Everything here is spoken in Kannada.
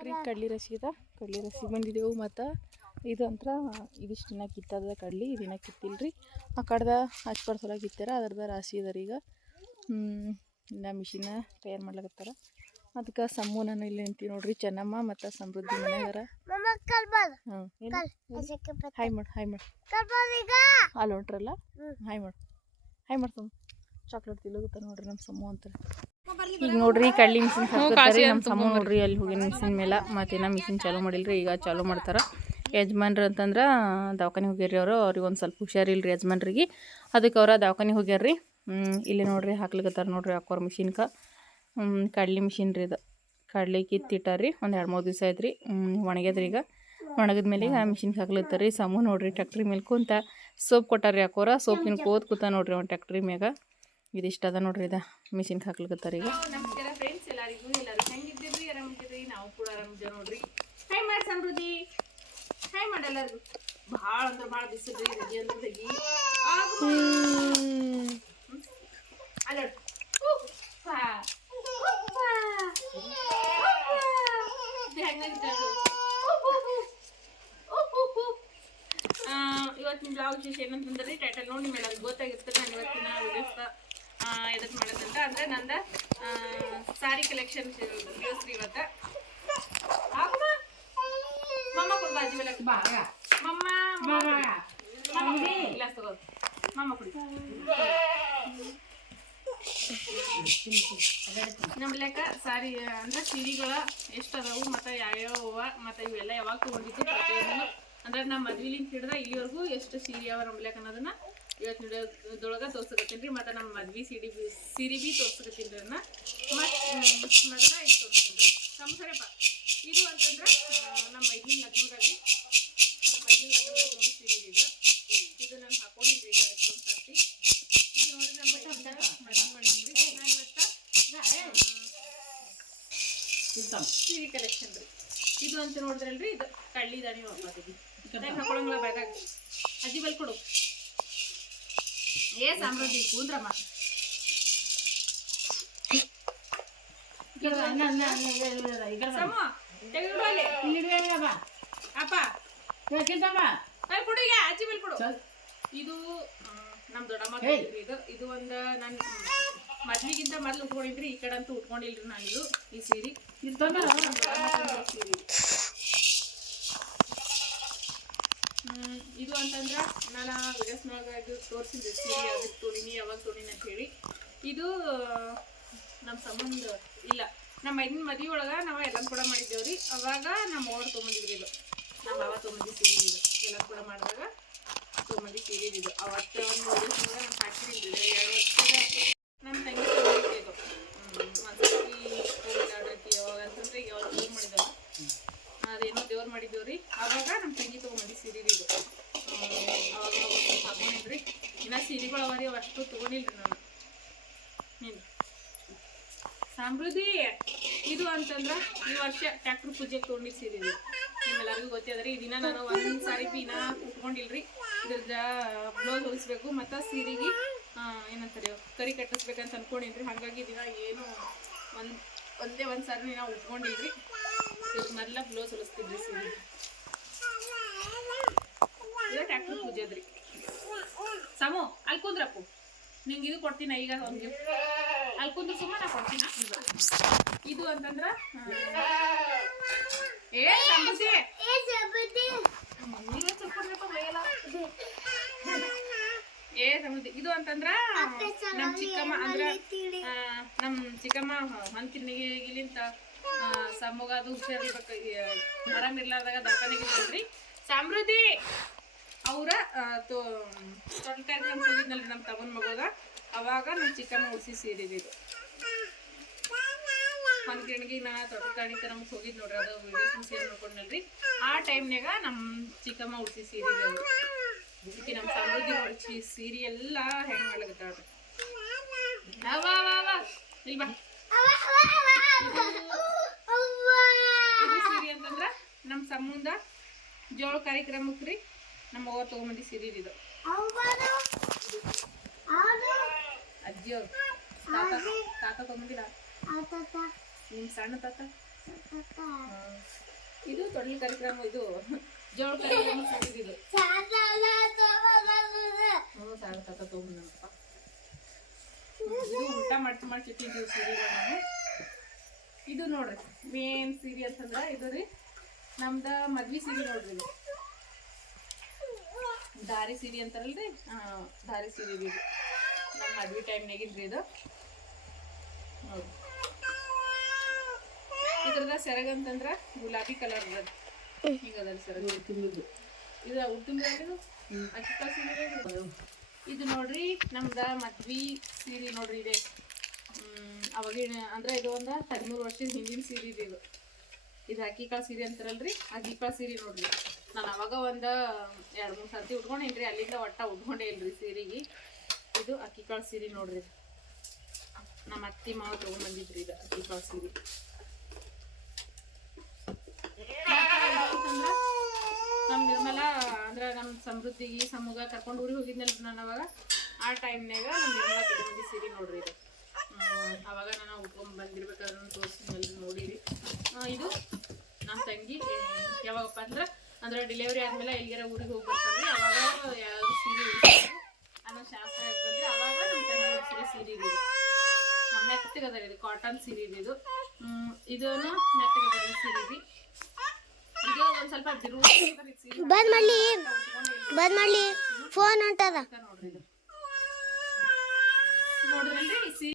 ರೀ ಕಡ್ಲಿ ರಸಿ ಅದ. ಕಡ್ಲಿ ರಸಿ ಬಂದಿದ್ದೆವು ಮತ್ತು ಇದು ಅಂತ್ರ ಇದಿಷ್ಟು ದಿನ ಕಿತ್ತದ ಕಡ್ಲಿ ಇದನ್ನ ಕಿತ್ತಿಲ್ರಿ ಆ ಕಡ್ದ ಹಚ್ಕೊಡ್ ಸಲ ಕಿತ್ತಾರ ಅದ್ರದ ರಾಶಿ ಅದ ರೀ ಈಗ. ಇನ್ನು ಇನ್ನ ಮಿಷಿನ ತಯಾರು ಮಾಡ್ಲಾಕತ್ತಾರ. ಅದಕ್ಕೆ ಸಮ್ಮು ನಾನು ಇಲ್ಲಿ ನಿಂತೀವಿ ನೋಡ್ರಿ ಚೆನ್ನಮ್ಮ ಮತ್ತು ಸಮೃದ್ಧಿ ಮನೆಗಾರ. ಕಲ್ಬಾರ್ ಹಾಂ ಹಾಯ್ ಮಾಡು ಹಾಯ್ ಮಾಡು. ಅಲ್ಲಿ ಹೊಂಟ್ರಲ್ಲ ಹಾಯ್ ಮಾಡು. ಹಾಯ್ ಮಾಡ್ತಮ್ಮ ಚಾಕ್ಲೇಟ್ ತಿಲ್ಲಗುತ್ತ ನೋಡ್ರಿ ನಮ್ಮ ಸಮ್ಮು ಅಂತ ಈಗ ನೋಡ್ರಿ ಕಡ್ಲಿ ಮಿಷಿನ್ ಹಾಕ್ತಾರೆ ನಮ್ಮ ಸಮ ನೋಡ್ರಿ ಅಲ್ಲಿ ಹೋಗಿನ ಮಿಷಿನ್ ಮೇಲೆ. ಮತ್ತೇನ ಮಿಷಿನ್ ಚಾಲೂ ಮಾಡಿಲ್ರಿ ಈಗ ಚಾಲೂ ಮಾಡ್ತಾರ. ಯಜಮಾನ್ರು ಅಂತಂದ್ರೆ ದವಾಖಾನೆ ಹೋಗ್ಯಾರ್ರಿ ಅವರು. ಅವ್ರಿಗೆ ಒಂದು ಸ್ವಲ್ಪ ಹುಷಾರಿಲ್ರಿ ಯಜಮಾನ್ರಿಗೆ. ಅದಕ್ಕೆ ಅವ್ರ ದವಾಖಾನೆ ಹೋಗ್ಯಾರ್ರಿ. ಇಲ್ಲಿ ನೋಡ್ರಿ ಹಾಕ್ಲಿಕ್ಕತ್ತಾರ ನೋಡ್ರಿ ಹಾಕೋರ್ ಮಿಷಿನ್ಕ. ಕಡ್ಲಿ ಮಿಷಿನ್ ರೀ ಇದು. ಕಡ್ಲಿ ಕಿತ್ತಿಟ್ಟಾರ್ರಿ ಒಂದು ಎರಡು ಮೂರು ದಿವಸ ಆಯ್ತು ರೀ ಒಣಗ್ಯದ್ರಿ ಈಗ. ಒಣಗಿದ ಮೇಲೆ ಈಗ ಮಿಷಿನ್ಗೆ ಹಾಕ್ಲತ್ತಾರ ರೀ ಸಮೂ ನೋಡ್ರಿ ಟ್ಯಾಕ್ಟ್ರಿ ಮೇಲೆ ಕುಂತ ಸೋಪ್ ಕೊಟ್ಟಾರ್ರಿ ಹಾಕೋರ ಸೋಪ್ ಕೂತ್ ಕೂತ ನೋಡ್ರಿ ಅವ್ನು ಟ್ಯಾಕ್ಟ್ರಿ ಮ್ಯಾಗ. ಇದಿಷ್ಟ ಅದ ನೋಡ್ರಿ ಇದ ಮಿಷಿನ್ಗೆ ಹಾಕ್ಲಿಕತ್ತಾರ ಈಗ. ನಮಸ್ಕಾರ ಫ್ರೆಂಡ್ಸ್ ಎಲ್ಲರಿಗೂ, ಎಲ್ಲರೂ ಹೆಂಗಿದ್ದೀರಿ? ಆರಾಮಿದ್ದೀರಿ? ನಾವು ಕೂಡ ಆರಾಮಿದ್ದೇವೆ ನೋಡ್ರಿ. ಹಾಯ್ ಮಾಡಿ ಸಮೃದ್ಧಿ. ಹಾಯ್ ಮಾಡಿ ಎಲ್ಲರಿಗೂ. ಭಾಳ ಅಂದ್ರೆ ಭಾಳ ಬಿಸಿಲ್ರಿ ರಗಿ ಅಂದ್ರೆ ರಗಿ ಅಲ್ಲ ಇವತ್ತು ನಿಮ್ಮ ಬ್ಲಾಗ್ ವಿಶೇಷ ಏನಂತಂದ್ರೆ ಟೈಟಲ್ ನೋಡಿ ಮೇಡಮ್ ಗೊತ್ತಾಗಿರ್ತದೆ ನಾನು ಇವತ್ತಿನ ವಿಡಿಯೋಸ್ ಎದಕ್ಕೆ ಮಾಡೋದಂತ ಅಂದ್ರೆ ನಂದ ಸಾರಿ ಕಲೆಕ್ಷನ್ ವಿಡಿಯೋಸ್ ಇವತ್ತು? ಮಮ್ಮ ಕೊಡು ಬಾಜಿ ಬೆಲಕ್ ಮಮ್ಮ ಮಮ್ಮ ಗ್ಲಾಸ್ ತಗೋ ಮಮ್ಮ ಕುಡಿ. ನಮ್ಮ ಲೆಕ್ಕ ಸಾರಿ ಅಂದ್ರೆ ಸೀರೆಗಳ ಎಷ್ಟು ಅದಾವು ಮತ್ತು ಯಾವ್ಯಾವ ಅವ ಮತ್ತು ಇವೆಲ್ಲ ಯಾವಾಗ ತೊಗೊಂಡಿದ್ದು ಅಂದ್ರೆ ನಮ್ಮ ಮದ್ವಿಲಿಂದ ಹಿಡ್ದ ಇಲ್ಲಿವರೆಗೂ ಎಷ್ಟು ಸೀರೆ ಅವ ನಮ್ಮ ಲೆಕ್ಕ ಅನ್ನೋದನ್ನ ಇವತ್ತು ವಿಡಿಯೋದೊಳಗೆ ತೋರ್ಸಕತ್ತೀನಿ ರೀ ಮತ್ತು ನಮ್ಮ ಮದ್ವೆ ಸಿಡಿ ಬಿ ಸೀರೆ ಬಿ ತೋರ್ಸಕತ್ತೀನಿ ರೀ ಅದನ್ನ. ಮತ್ತು ಮದನ ಇದು ತೋರಿಸ್ತೀನಿ ರೀ. ಸಂಸಾರಪ್ಪ ಇದು ಅಂತಂದ್ರೆ ನಮ್ಮ ಮೈದಿನ ಲಗ್ನದಾಗಿ ನಮ್ಮ ಮೈದಿನ ಲಗ್ನದಾಗ ಒಂದು ಸೀರೆ ಇದು ಇದು. ನಾನು ಹಾಕೊಂಡಿದ್ದೆ ಈಗ ಎಷ್ಟೊಂದು ಸರ್ತಿ. ಇದು ನೋಡಿ ನಮ್ಮ ಮದುವೆ ಮಾಡಿದ್ರಿ ನಾನು ಇವತ್ತು ಸೀರೆ ಕಲೆಕ್ಷನ್ ರೀ. ಇದು ಅಂತ ನೋಡಿದ್ರಲ್ರಿ ಇದು ಕಳ್ಳಿ ದಾಣಿ ಹಾಕೊಳಂಗಿಲ್ಲ ಬ್ಯಾಗಾಗ ಅಜ್ಜಿ ಬಲ್ ಕೊಡು ಅಜ್ಜಿ ಬಲ್ ಕೊಡು. ಇದು ನಮ್ ದೊಡ್ಡಮ್ಮ ಇದು. ಇದು ಒಂದು ನನ್ ಮದ್ಲಿಗಿಂತ ಮೊದ್ಲು ಉಟ್ಕೊಂಡಿದ್ರಿ ಈ ಕಡೆ ಅಂತೂ ಉಟ್ಕೊಂಡಿಲ್ರಿ ನಾನು ಇದು ಈ ಸೀರೆ. ಸೀರೆ. ಇದು. ಅಂತಂದ್ರೆ ನಾನು ವಿಡಿಯೋಸ್ನೊಳಗೆ ಇದು ತೋರಿಸಿದ್ದೆ ಸೀರೆ ಅದಕ್ಕೆ ತೊಳಿನಿ, ಯಾವಾಗ ತೊಳಿನಿ ಅಂತ ಹೇಳಿ. ಇದು ನಮ್ಮ ಸಂಬಂಧ, ಇಲ್ಲ ನಮ್ಮ ಮೈದಿನ ಮದಿ ಒಳಗೆ ನಾವು ಎಲ್ಲ ಕೂಡ ಮಾಡಿದ್ದೇವ್ರಿ ಅವಾಗ ನಮ್ಮ ಅವ್ರು ತೊಗೊಂಡಿದ್ರಿ ಇದು. ನಮ್ಮ ಅವಾಗ ತೊಗೊಂಡಿ ಸೀರೆ ಇದು. ಎಲ್ಲ ಕೂಡ ಮಾಡಿದಾಗ ತೊಗೊಂಡಿ ಸೀರೆ ಇದು. ಅವತ್ತು ಒಂದು ವಿಡಿಯೋಸ್ನೊಳಗೆ ಸೀರೆಗಳು ಅವರಿ ಅವು ಅಷ್ಟು ತೊಗೊಂಡಿಲ್ರಿ ನಾನು. ನೀನು. ಸಮೃದ್ಧಿ, ಇದು ಅಂತಂದ್ರ ಈ ವರ್ಷ ಟ್ಯಾಕ್ಟ್ರ್ ಪೂಜೆಗೆ ತೊಗೊಂಡಿದ್ದು ಸೀರೆ ನಿಮ್ಮೆಲ್ಲರಿಗೂ ಗೊತ್ತಿದ್ರಿ ಈ ದಿನ ನಾನು ಒಂದ್ ಸಾರಿ ಪೀನ ಉಟ್ಕೊಂಡಿಲ್ರಿ. ಇದ್ರದ ಬ್ಲೌಸ್ ಹೊಲಿಸ್ಬೇಕು, ಮತ್ತು ಸೀರೆಗೆ ಏನಂತಾರೆ, ಕರಿ ಕಟ್ಟಿಸ್ಬೇಕಂತ ಅನ್ಕೊಂಡಿದ್ರಿ ಹಾಗಾಗಿ ದಿನ ಏನು ಒಂದ್, ಒಂದೇ ಒಂದ್ ಸಾರಿ ನಾವು ಉಟ್ಕೊಂಡಿಲ್ರಿ. ಇದ್ರ ಬ್ಲೌಸ್ ಹೊಲಿಸ್ತಿದ್ರಿ ಸೀರೆ ಇದು ಟ್ಯಾಕ್ಟ್ರ್ ಪೂಜೆ ಅದ್ರಿ. ಸಮು ಅಲ್ಲಿ ಕುಂದ್ರಪ್ಪು ನಿಂಗೆ ಇದು ಕೊಡ್ತೀನಿ ಈಗ ಒಂದು ಅಲ್ಲಿ ಕುಂದ್ರ ಸುಮ್ಮ ನಾ ಕೊಡ್ತೀನಿ ಇದು ಅಂತಂದ್ರ ಏ ಸಮೃದ್ಧಿ ಏ ಸಮೃದ್ಧಿ ಇದು ಅಂತಂದ್ರ ನಮ್ ಚಿಕ್ಕಮ್ಮ ಅಂದ್ರ ನಮ್ಮ ನಮ್ ಚಿಕ್ಕಮ್ಮ ಹೊಂತಿನಿಗಿಲಿಂತ ಸಮೂಗ ಅದು ಹುಷಾರಿರ್ಬೇಕು ಮರ ಇರ್ಲಾರ್ದಾಗ ದವಾಖಾನೆಗೆ ಸಮೃದ್ಧಿ ಅವ್ರ ಹೋಗಿದ್ನಲ್ರಿ ನಮ್ಮ ತಮ್ಮನ ಮಗೋದ ಅವಾಗ ನಮ್ಮ ಚಿಕ್ಕಮ್ಮ ಉಸಿ ಸೀರಿದ್ ಇದು. ಗಿಣಗಿ ನಾ ತೊಟ್ಲ ನಮ್ಗೆ ಹೋಗಿದ್ ನೋಡ್ರಿ, ಅದು ವಿಡಿಯೋಸ್ ಸೇರ್ ನೋಡ್ಕೊಂಡಲ್ರಿ ಆ ಟೈಮ್ನಾಗ ನಮ್ಮ ಚಿಕ್ಕಮ್ಮ ಉಸಿ ಸೀರೆ ಇದಕ್ಕೆ ನಮ್ಮ ಸಮೃದ್ಧಿ ಉಳಿಸಿ ಸೀರೆ ಎಲ್ಲ ಹೆಂಗ್ ಮಾಡ್ಲಿಕ್ಕೆ ವಾ ವಾ ವಾ, ಇಲ್ಲಿ ಬಾ. ಇದು ಸೀರೆ ಅಂತಂದ್ರ ನಮ್ಮ ಸಂಬಂಧ ಜೋಳ ಕಾರ್ಯಕ್ರಮಕ್ಕೆ ರೀ. ನಮ್ಮ ಅವ್ವ ತಗೊಂಬಂದಿ ಸೀರೆ ಇದು. ಅಜ್ಜಿ ಅವ್ರು. ತಾತ ತಾತ ತಗೊಂಬಂದಿಲ್ಲ? ನಿಮ್ಮ ಸಣ್ಣ ತಾತ? ಇದು ತೊಡಲಿ ಕಾರ್ಯಕ್ರಮ ಇದು ಜೋಳ ಕಾರ್ಯಕ್ರಮ ಸೀರೆ ಇದು. ಸಾಲ ತಕ ತೊಗೊಂಡಪ್ಪ ಊಟ ಮಾಡ್ತಿ ಮಾಡ್ತಿಟ್ಟಿದ್ದೀವಿ ಸೀರೆಗಳು ನಾವು. ಇದು ನೋಡ್ರಿ ಮೇನ್ ಸೀರೆ ಅಂತಂದ್ರೆ ಇದು ರೀ ನಮ್ದು ಮದ್ವೆ ಸೀರೆ ನೋಡ್ರಿ ಇದು. ದಾರಿ ಸೀರೆ ಅಂತಾರಲ್ರಿ? ದಾರಿ ಸೀರೆ ಇದು. ನಮ್ಮ ಮದ್ವಿ ಟೈಮ್ನಾಗಿದ್ರಿ ಇದು. ನೋಡ್ರಿ ಇದ್ರದ ಸೆರಗ ಅಂತಂದ್ರ ಗುಲಾಬಿ ಕಲರ್ ಅದ ಸೆರಗ. ತುಂಬಿದ್ದು ಇದು ಉತ್ತುಂಬ ಅಕ್ಕಿ ಸೀರೆ ಇದು. ಇದು ನೋಡ್ರಿ ನಮ್ದ ಮದ್ವಿ ಸೀರೆ ನೋಡ್ರಿ ಇದೆ. ಅವಾಗಿನ ಅಂದ್ರೆ ಇದು ಒಂದ ಹದಿಮೂರು ವರ್ಷದ ಹಿಂದಿನ ಸೀರೆ ಇದೆ ಇದು. ಇದು ಅಕ್ಕಿ ಕಾಳು ಸೀರೆ ಅಂತಾರಲ್ರಿ ಆ ದೀಪಾ ಸೀರೆ ನೋಡ್ರಿ. ನಾನು ಅವಾಗ ಒಂದು ಎರಡು ಮೂರು ಸರ್ತಿ ಉಟ್ಕೊಂಡೇನ್ರಿ, ಅಲ್ಲಿಂದ ಒಟ್ಟ ಉಟ್ಕೊಂಡೇ ಇಲ್ರಿ ಸೀರೆಗೆ. ಇದು ಅಕ್ಕಿ ಕಾಳು ಸೀರೆ ನೋಡ್ರಿ. ನಮ್ಮ ಅತ್ತಿ ಮಾವ ತಗೊಂಡ್ಬಂದಿದ್ರಿ ಇದು ಅಕ್ಕಿ ಕಾಳು ಸೀರೆ. ನಮ್ಮ ನಿರ್ಮಲ ಅಂದ್ರೆ ನಮ್ಮ ಸಮೃದ್ಧಿಗೆ ಸಮೂಹ ಕರ್ಕೊಂಡು ಊರಿಗೆ ಹೋಗಿದ್ನಲ್ಲ ನಾನು ಅವಾಗ. ಆ ಟೈಮ್ನಾಗ ನಮ್ಮ ನಿರ್ಮಲ ತಗೊಂಡು ಸೀರೆ ನೋಡ್ರಿ ಇದು. ಅವಾಗ ನಾನು ಉಟ್ಕೊಂಡ್ ಬಂದಿರ್ಬೇಕಾದ್ರೂ ತೋರಿಸಿದ್ನಲ್ಲಿ ನೋಡಿರಿ. ಇದು ನಮ್ಮ ತಂಗಿ. ಯಾವಾಗಪ್ಪ ಅಂದ್ರೆ ಅಂದ್ರೆ ಡೆಲಿವರಿ ಆದ್ಮೇಲೆ ಎಲ್ಲಿಗಾರ ಊರಿಗೆ ಹೋಗಿ ಬರ್ತಾರ್ರಿ ಅವಾಗ ಯಾವ್ದು ಸೀರೆ ಅನ್ನೋ ಶಾಸ್ತ್ರ ಇರ್ತದೆ. ಅವಾಗ ನಮ್ಮ ತಂಗಿ ಉಡ್ಸಿರೋ ಸೀರೆ ಇದೆ. ಮೆತ್ತಗದ ಇದು ಕಾಟನ್ ಸೀರೆ ಇದು. ಇದು. ಹ್ಮ್, ಇದೂನು ಮೆತ್ತಗದ ಸೀರೆ ಇದೆ. ಇದು ಒಂದ್ ಸ್ವಲ್ಪ ಬಿರು ಬಂದ್ ಮಾಡ್ಲಿ. ಬಂದ್ ಮಾಡ್ಲಿ. ಫೋನ್ ಹೊಂಟದ. ಇದು